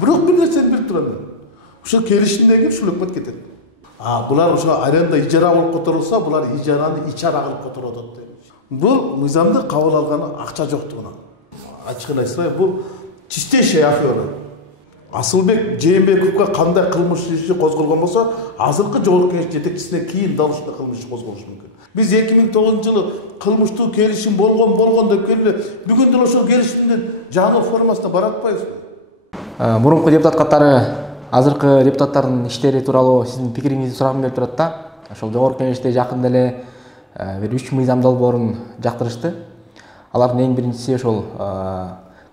Бирок бир нерсени билип турам мен. Ошо келишимден кийин ушул өкмөт кетет. Булар ошо аренда ижара болуп которулса, булар ижараны ичара кылып которуп атат дейм. Бул мыйзамды кабыл алганы акча жоктугунан. Ачыгын айтсам, бул чистейшая афера. Асылбек Жээнбековго кандай кылмыш иши козголгон болсо, азыркы жогорку кеңеш жетекчисине кийин дал ушундай кылмыш иши козголушу мүмкүн. Биз 2009-жылы кылмыштуу келишим болгон деп келе, бүгүн деле ошол келишимдин жаңы формасына баратпайбызбы? Мурунку депутат катары азыркы депутаттардын иштери тууралуу сиздин пикириңизди сурагым келип турат да. Ошол жогорку кеңеште жакында эле бир 3 мыйзам долбоорун жактырышты. Алардын эң биринчиси ошол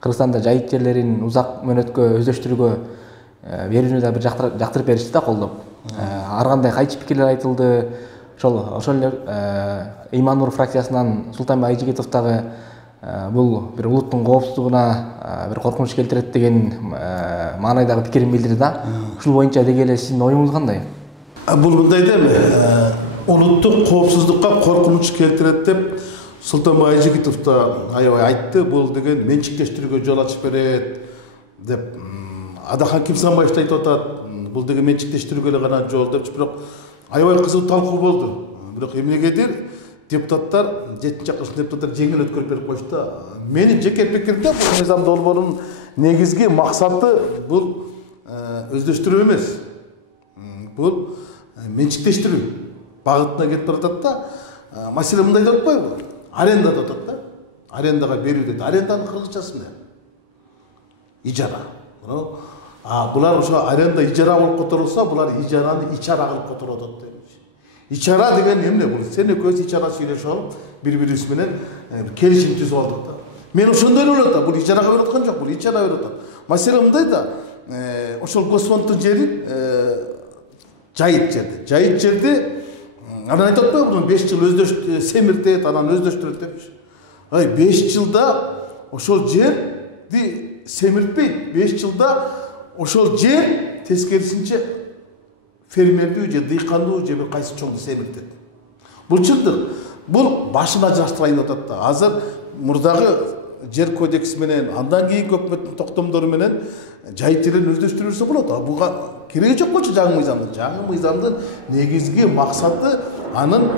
Кыргызстанда жайыт жерлерин узак мөөнөткө өздөштүрүүгө берүүнү да бир жактырып беришти да, колдоп. Ар кандай кайчы пикирлер айтылды. Ошол эле Иман-Нур фракциясынан Султанбек Айжигитов дагы бул бир улуттун коопсуздугуна бир коркунуч келтирет деген маанайдагы пикирин билдирди да. Ушул боюнча деги эле сиздин оюңуз кандай? Бул мындай да эми, улуттук коопсуздукка коркунуч келтирет деп Султанбек Айжигитов да аябай айтты. Бул деген менчиктештирүүгө жол ачып берет деп. Адахан Кимсанбаев да айтып атат. Бул деген менчиктештирүүгө эле гана жол деп. Бирок аябай кызуу талкуу болду. Бирок эмнегедир депутаттар, 7-жакшы депутаттар жеңил өткөрүп берип койушту. Менин жеке пикирим да, бул мыйзам долбоорунун негизги максаты бул өздөштүрүү эмес. Бул менчиктештирүү багытына кетип баратат да. Маселе мындай деп атпайбы? Аренда деп атат да. Арендага берүү дейт. Аренданын кыргызчасы эмне? Ижара. Булар ошо аренда ижара болуп которулса, булар ижараны ичара кылып которуп атат дейм. Ичара деген эмне? Бул сен экөөбүз ичара сүйлөшүп алып, бири-бирибиз менен келишим түзүп алдык да. Мен ошондой эле болот да. Бул ижарага берип аткан жок, бул ичара берип атат. Маселе мындай да. Ошол Госфонддун жери жайыт жерде анан айтып атпайбы, бул 5 жыл семиртет, анан өздөштүрөт депчи. 5 жылда ошол жерди семиртпейт. 5 жылда ошол жер тескерисинче фермердүү же дыйкандуу же бир кайсы чоңду семиртет. Бул чындык. Бул башын ажыраштырайын деп атат да. Азыр мурдагы жер кодекси менен, андан кийинки өкмөттүн токтомдору менен жайыт жерлерин өздөштүрүлсө болот. Буга кереги жок болчу жаңы мыйзамдын. Жаңы мыйзамдын негизги максаты анын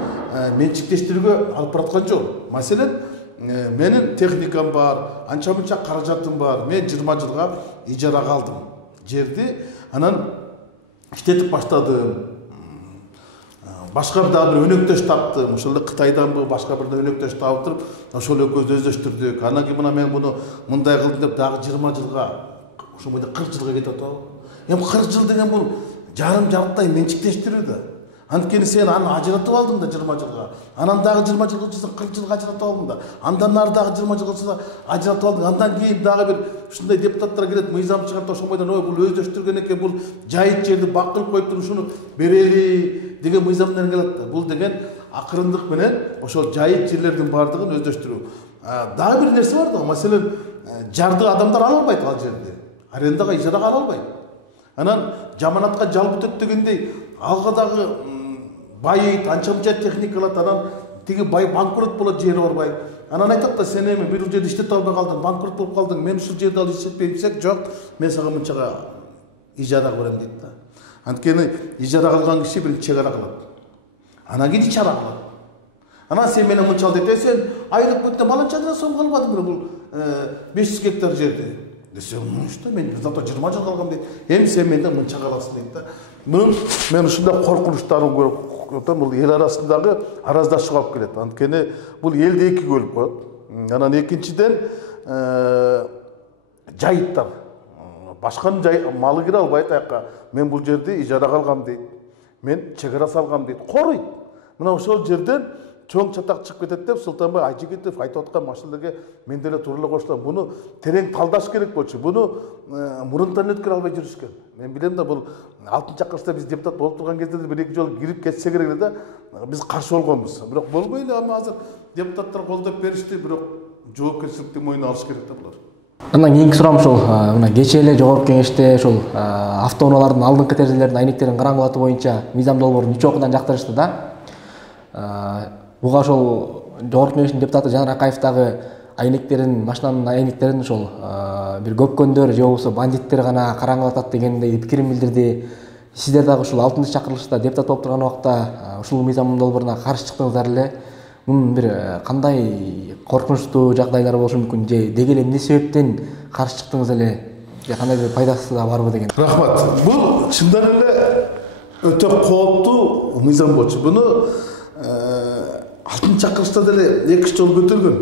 менчиктештирүүгө алып бараткан жол. Маселен, менин техникам бар, анча-мынча каражатым бар. Мен 20 жылга ижарага алдым жерди. Анан иштетип баштадым. Башка дагы бир өнөктөш таптым. Ошол эле Кытайданбы, башка бир өнөктөш таап туруп, ошол экөөбүз өздөштүрдүк. Анан кийин мен муну мындай кылдым деп дагы 20 жылга, ошо бойда 40 жылга кетип атабы. Эми 40 жыл деген бул жарым-жарттай менчиктештирүү да. Анткени сен аны ажыратып алдың да 20 жылга. Анан дагы 20 жылга чыкса 40 жылга ажыратып алдың да. Андан нары дагы 20 жылга чыкса ажыратып алдың. Андан кийин дагы бир ушундай депутаттар келет, мыйзам чыгарып, ошол бойдон бул өздөштүргөн экен, бул жайыт жерди бакылып коюп туруп ушуну берели деген мыйзам менен келет да. Бул деген акырындык менен ошол жайыт жерлердин бардыгын өздөштүрүү. Дагы бир нерсе бар да, маселен жарды адамдар ала албайт ал жерди. Арендага, ижарага ала албайт. Анан жаманатка жалп өтөт дегендей, алга дагы байыйт, анча-мынча техника алат, анан тиги бай банкрот болот, жери барбай. Анан айтат да, сен эми бир жерди иштете албай калдың, банкрот болуп калдың, мен ушул жерди алып иштетпейм десек, жок, мен сага мынчага ижарага берем дейт да. Анткени ижарага алган киши биринчи чек ара кылат. Анан кийин ичара кылат. Анан сен менен мынча ал дейт, сен айлык бөтө малынчадан сом калбадың бул 500 гектар жерди. Десе, что мен зато 20 жыл калгам дейт. Эми сен менден мынча каласың дейт да. Мен ушундай коркунучтарын көрүп, бул эл арасындагы араздашууга алып келет. Анткени бул элди эки бөлүп коет. Анан экинчиден жайыттар. Башканын малы кире албайт аяка. Мен бул жерди ижарага алгам дейт. Мен чек ара салгам дейт. Коруйт. Мына ошол жерден чоң чатак чыгып кетет деп Султанбек Айжигитов айтып аткан маселеге мен деле туура эле кошулам. Буну терең талдаш керек болчу. Буну мурунтан өткөрө албай жүрүшкөн. Мен билем да, бул алтын чакырышта биз депутат болуп турган кезде бир эки жолу кирип кетсе керек да, биз каршы болгонбуз. Бирок болбой эле, ама азыр депутаттар колдоп беришти, бирок жоопкерчиликти мойнуна алыш керек да булар. Андан кийинки суроом ушул, мына кечээ эле жогорку кеңеште ушул автоунаалардын алдыңкы терезелердин айнектерин караңгылатуу боюнча мыйзам долбоорун 3 окуудан жактырышты да. Буга ошол жогорку кеңештин депутаты Жанар Акаев дагы айнектерин, машинанын айнектерин ошол бир көпкөндөр же болбосо бандиттер гана караңгылатат дегендей пикирин билдирди. Сиздер дагы ушул 6-чакырылышта депутат болуп турган убакта ушул мыйзам долбооруна каршы чыктыңыздар эле. Мунун бир кандай коркунучтуу жагдайлар болушу мүмкүн же деги эле эмне себептен каршы чыктыңыз эле же кандай бир пайдасы да барбы деген. Рахмат. Бул чындан эле өтө кооптуу мыйзам болчу. Буну 6-чакырылышта деле 2 жолу көтөргөн.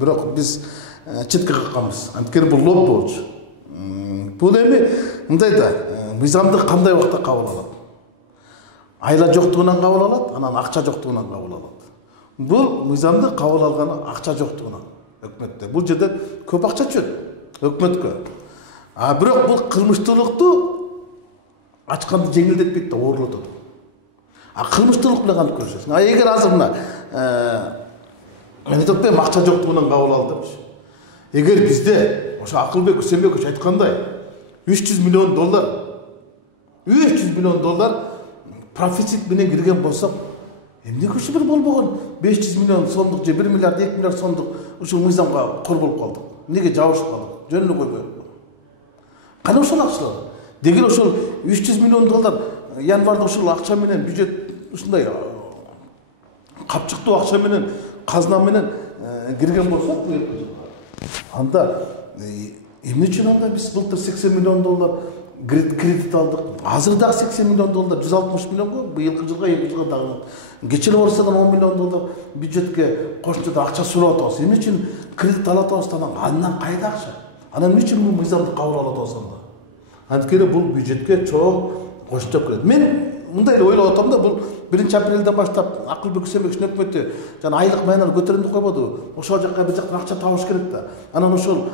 Бирок биз четке какканбыз. Анткени бул лоб болчу. Бул эми мындай да мыйзамды кандай убакта кабыл алат? Айла жоктугунан кабыл алат, анан акча жоктугунан кабыл алат. Бул мыйзамды кабыл алганы акча жоктугунан өкмөттө. Бул жерде көп акча түшөт өкмөткө. Бирок бул кылмыштуулукту ачканды жеңилдетпейт да, оорлотот. Кылмыштуулук менен кантип көрүшөсүң? Эгер азыр мына мен айтып атпайм акча жоктугунан кабыл алды депчи. Эгер бизде ошо Акылбек Үсенбекович айткандай 300 миллион доллар профицит менен кирген болсок, эмне көчү бир болбогон 500 миллион сомдук же 1 миллиард 2 миллиард сомдук ушул мыйзамга кор болуп калдык. Неге жабышып калдык? Жөнүнө койбой. Кана ошол акчалар? Деген ошол 300 миллион доллар январда ушул акча менен бюджет ушундай капчыктуу акча менен казна менен кирген болсок, анда эмне үчүн анда биз былтыр 80 миллион доллар кредит алдык. Азыр дагы 80 миллион доллар, 160 миллионго, быйылкы жылга 2 жылга дагы. Кечээ Орусиядан 10 миллион доллар бюджетке кошумча акча сурап атабыз. Эмне үчүн кредит алып атабыз? Андан кайда акча? Анан эмне үчүн бул мыйзамды кабыл алып атабыз анда? Анткени бул бюджетке чоң кошумча келет. Мен мындай эле ойлоп атам да, бул 1-апрелден баштап Акылбек Үсенбековичтин өкмөтү жана айлык майынан көтөрүм деп койбоду. Ошол жакка бир жактан акча табыш керек да. Анан ошол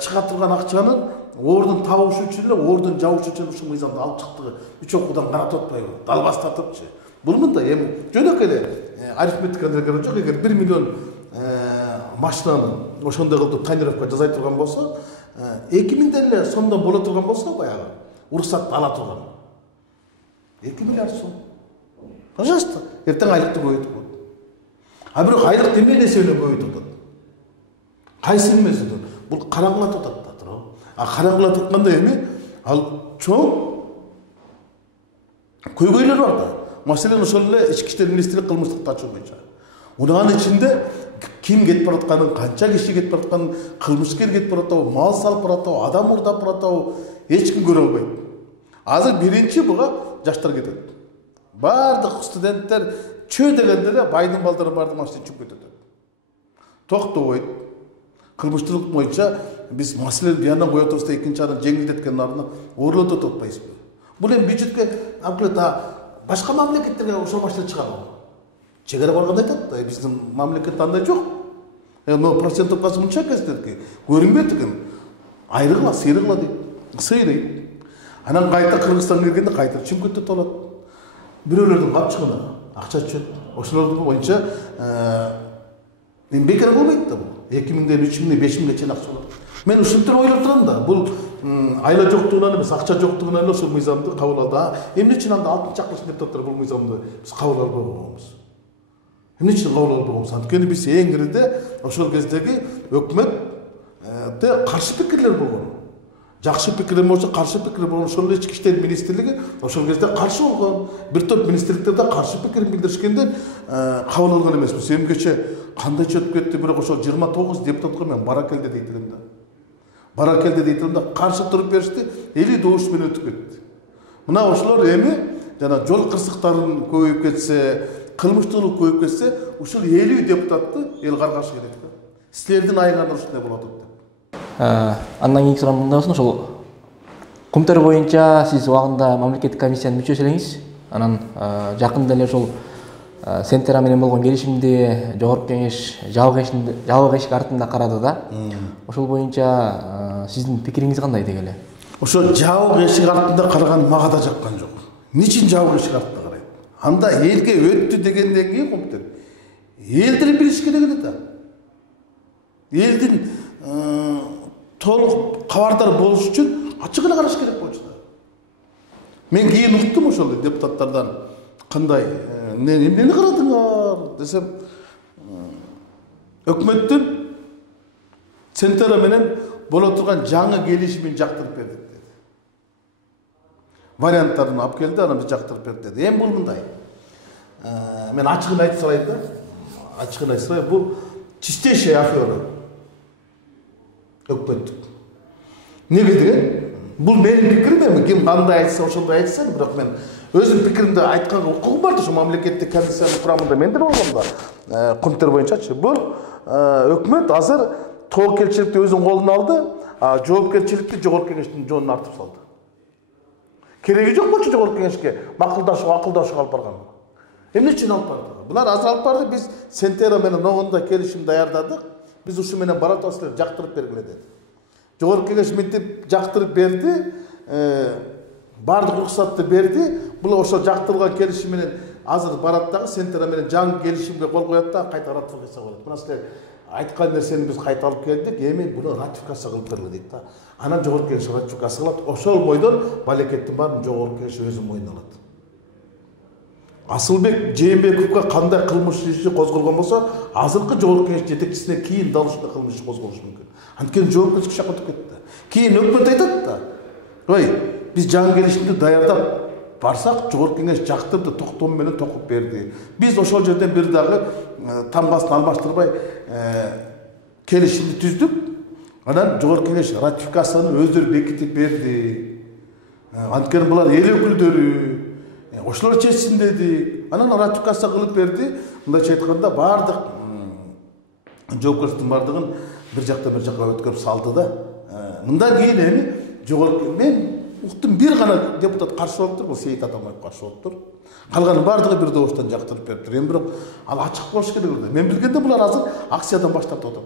чыга турган акчанын ордун табыш үчүн эле, ордун жабыш үчүн ушул мыйзамды алып чыктыгы 3 окуудан каратып атпайбы? Дал бастатыпчы. Бул мындай эми жөнөкөй эле арифметиканы керек жок. Эгер 1 миллион машинаны ошондой кылып тонировка жасай турган болсо, 2000 эле сомдон боло турган болсо, баягы уруксатты ала турган 2 миллиард сом. Пожалуйста, эртең айлыкты көбөйтүп коет. Бирок айлык эмне эсебинен көбөйтүп атат? Кайсы эмесинен? Бул караңгылатып атат да, туурабы? Караңгылатып атканда эми ал чоң көйгөйлөр бар да. Маселен ошол эле Ички иштер министрлиги кылмыштыкты ачуу боюнча. Унун ичинде ким кетип баратканын, канча киши кетип баратканын, кылмышкер кетип баратабы, мал салып баратабы, адам урдап баратабы эч ким көрө албайт. Азыр биринчи буга жаштар кетет. Бардык студенттер чөө дегенде эле байдын балдары бардык машина чүп кетет. Токтобойт. Кылмыштуулук боюнча биз маселени биядан кое турсак, экинчи адам жеңилдеткен ардынан оорлотуп атпайбызбы? Бул эми бюджетке башка мамлекеттерге ошол машина чыгарган. Чегара барганда айтат да, биздин мамлекетте андай жок. Но проценттик базы мынча кездерки көрүнбөйт экен. Айрыгыла, сыйрыгыла дейт. Сыйрыйт. Анан кайта Кыргызстанга келгенде кайта Чымкентте толот. Бирөөлөрдүн капчыгына акча түшөт. Ошолордун боюнча бекер болбойт да бул. 2000ден 3000, 5000 чейин акча болот. Мен ушинтип ойлоп турам да, бул айла жоктугунан эмес, акча жоктугунан эле ошол мыйзамды кабыл алды. Эмне үчүн анда 6-чакырылыш депутаттар бул мыйзамды биз кабыл албай койгонбуз? Эмне үчүн кабыл албай койгонбуз? Анткени биз эң кирде ошол кездеги өкмөтте каршы пикирлер болгон. Жакшы пикирлер болсо, каршы пикирлер болгон. Ошол эле Ички иштер министрлиги ошол кезде каршы болгон. Бир топ министрликтерде каршы пикирин билдиришкенден кабыл алган эмеспиз. Эми кечээ кандай чөтүп кетти, бирок ошол 29 депутатка мен баракелде дейт элем да. Баракелде дейт элем да, каршы туруп беришти, 50 добуш менен өтүп кетти. Мына ошолор эми жана жол кырсыктарын көбөйүп кетсе, кылмыштуулук көбөйүп кетсе, ушул 50 депутатты эл каргашы керек да. Силердин айыңарда ушундай болот деп. Андан кийинки суроом мындай болсун, ошол кумтөр боюнча сиз убагында мамлекеттик комиссиянын мүчөсү элеңиз. Анан жакында эле ошол Сентера менен болгон келишимди Жогорку Кеңеш жабык эшик артында карады да. Ошол боюнча сиздин пикириңиз кандай деги эле? Ошо жабык эшик артында караган мага да жаккан жок. Эмне үчүн жабык эшик артында карайт? Анда элге өттү дегенден кийин коптор элдин билиш керек эле да. Элдин толук кабардар болуш үчүн ачык эле караш керек болчу да. Мен кийин уктум ошол депутаттардан кандай эмнени карадыңар десем, өкмөттүн Центра менен боло турган жаңы келишимин жактырып бердик деди. Варианттарын алып келди, аны биз жактырып бердик деди. Эми бул мындай. Мен ачыгын айтып салайын да. Ачыгын айтып салайын. Бул чистейшая афера. Өкмөттүк. Неге деген? Бул менин пикирим эми, ким кандай айтса ошондой айтсын, бирок мен өзүм пикиримди айтканга укугум бар да, ошо мамлекеттик комиссиянын курамында мен да болгом да. Кумтер боюнчачы. Бул өкмөт азыр тобокелчиликти өзүнүн колуна алды, жоопкерчиликти жогорку кеңештин жонуна артып салды. Кереги жок болчу жогорку кеңешке макулдашууга алып барган. Эмне үчүн алып барды? Булар азыр алып барды, биз Сентера менен ногунда келишим даярдадык. Биз ушу менен баратабыз, жактырып бергиле деди. Жогорку кеңеш минтип жактырып берди, бардык уруксатты берди. Бул ошо жактырылган келишим менен азыр барат дагы Сентера менен жаңы келишимге кол коет да, кайта ратификация кылат. Мына силер айткан нерсени биз кайта алып келдик, эми буну ратификация кылып бергиле дейт да. Анан жогорку кеңеш ратификация кылат. Ошол бойдон балекеттин баарын жогорку кеңеш өзү мойнуна алат. Асылбек Жээнбековго кандай кылмыш иши козголгон болсо, азыркы жогорку кеңеш жетекчисине кийин дал ушундай кылмыш иши козголушу мүмкүн. Анткени жоопкерчилик шакка өтүп кетти. Кийин өкмөт айтат да. Ой, биз жаңы келишимди даярдап барсак, жогорку кеңеш жактырды, токтом менен токуп берди. Биз ошол жерден бир дагы тамгасын алмаштырбай келишимди түздүк. Анан жогорку кеңеш ратификацияны өздөрү бекитип берди. Анткени булар эл өкүлдөрү, ошолор чечсин деди. Анан ратификация кылып берди. Мындайча айтканда бардык жоопкерчиликтин бардыгын бир жакка өткөрүп салды да. Мындан кийин эми жогорку мен уктум бир гана депутат каршы болуптур, бул Сейит Атамбаев каршы болуптур. Калган бардыгы бир добуштан жактырып бериптир. Эми бирок ал ачык болуш керек эле. Мен билгенде булар азыр акциядан баш тартып атат.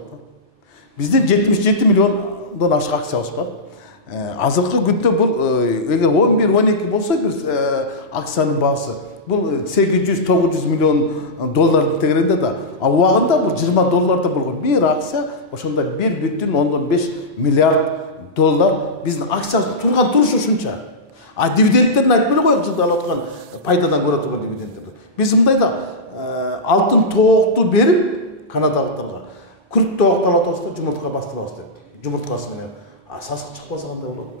Bizde 77 milyondan aşağı aksiyamız var. Azırkı günde bu, eğer 11-12 olsa bir aksiyanın bağısı, bu 800-900 milyon dolar tegerinde de, avağında bu 20 dolarda bulgur. Bir aksiya, oşunda 1,5 milyar dolar bizden aksiya turgan turuşu şunca. Dividendlerini aytmını koyup жылда alatkan paydadan göre turgan dividendleri. Biz bundayda altın toğuktu berip Kanada'lıklarga. Күрт тоғықты алатауызды жұмыртқа бастырауыз деп. Жұмыртқасы менен. Сасық шықпаса қандай болады.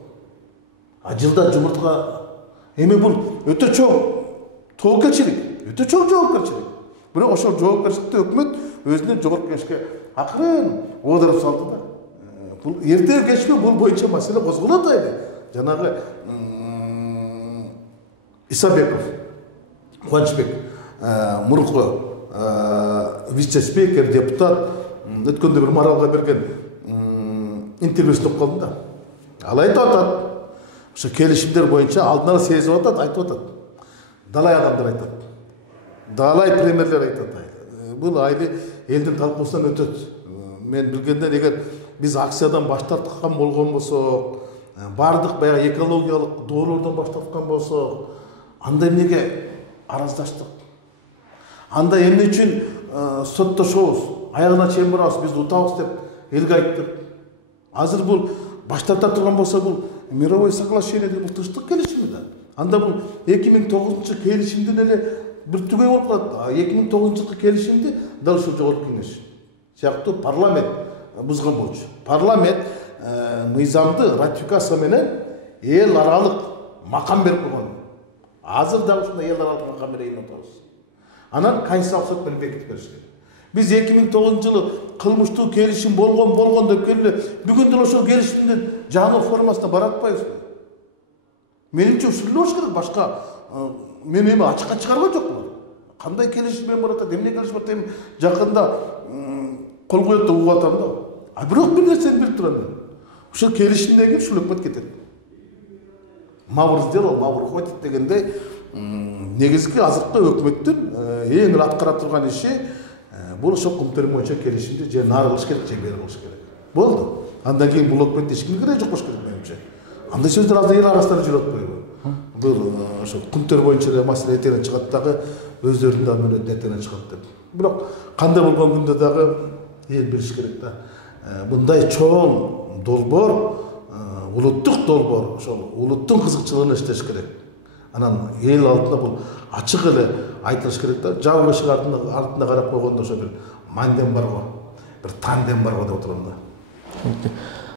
Жылда жұмыртқа эми бул өтө чоң тобокелчилик, өтө чоң жоопкерчилик. Бирок ошол жоопкерчиликти өкмөт өзүнүн жогорку кеңешке акырын оодарып салды да. Бул эртең кечке бул боюнча маселе козголот эле. Жанагы Исабеков, Кубанычбек, мурунку вице-спикер, депутат өткөндө бир Маралга берген интервьюсун окуп калдым да. Ал айтып атат, ошо келишимдер боюнча алдын ала сезип атат, айтып атат. Далай адамдар айтат. Далай премьерлер айтат. Бул айли элдин талкуусунан өтөт. Мен билгенден эгер биз акциядан баш тарткан болгон болсок, бардык баягы экологиялык доолордон баш тарткан болсок, анда эмнеге араздаштык? Анда эмне үчүн соттошобуз? Аяғына чейин барабыз, биз утабыз деп элге айттык. Азыр бул баш тарта турган болсо бул мировой соглашение деп тынчтык келишими да. Анда бул 2009 келишимден эле бир түгөй болуп калат. 2009 келишимди дал ушул жогорку кеңеш сыяктуу парламент бузган болчу. Парламент мыйзамды ратификация менен эл аралык макам берип койгон. Азыр дагы ушундай эл аралык макам менен отурабыз. Анан Конституциялык сот менен бекитип бериш керек. Biz 2009 жылы кылмыштуу келишим болгон деп келе, бүгүн деле ошол келишимдин жаңы формасына баратпайбыз. Менимче ушул болуш керек, башка мен эми ачыкка чыгарган жокмун. Кандай келишим менен баратат, эмне келишим баратат, эми жакында кол коет деп угуп атам да. Бирок бир нерсени билип турам мен. Ушул келишимден кийин ушул өкмөт кетет. Мавр сделал, мавр хватит дегендей, негизги азыркы өкмөттүн эң эле аткара турган иши бул ошол кумтер боюнча келишимди же нары кылыш керек, же бери кылыш керек. Болду. Андан кийин бул өкмөттө эч кимге кереги жок болуш керек менимче. Андай сөздөр азыр эл арасында жүрөт койбу. Бул ошо кумтер боюнча эле маселе эртеңен чыгат дагы өздөрүнүн да мөөнөтүнө эртеңен чыгат деп. Бирок кандай болгон күндө дагы эл билиш керек да. Мындай чоң долбоор, улуттук долбоор, ошол улуттун кызыкчылыгына иштеш керек. Анан эл алдында бул ачык эле айтылыш керек да. Жабык ишик артына карап койгондо ошо бир мандем бар го, бир тандем бар го деп отурам да. Түсінікті.